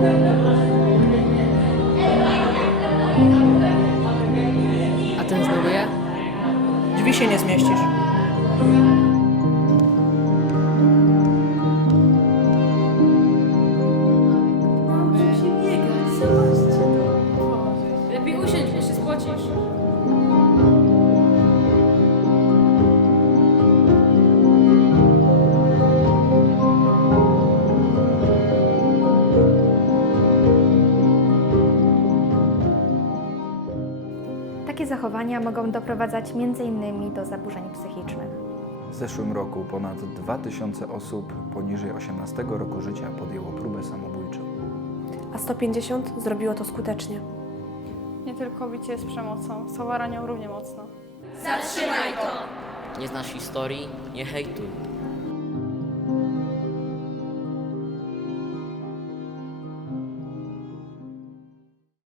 A ten znowu ja? Drzwi się nie zmieścisz. Takie zachowania mogą doprowadzać m.in. do zaburzeń psychicznych. W zeszłym roku ponad 2000 osób poniżej 18 roku życia podjęło próbę samobójczą. a 150 zrobiło to skutecznie. Nie tylko bicie jest przemocą, słowa ranią równie mocno. Nie znasz historii? Nie hejtuj.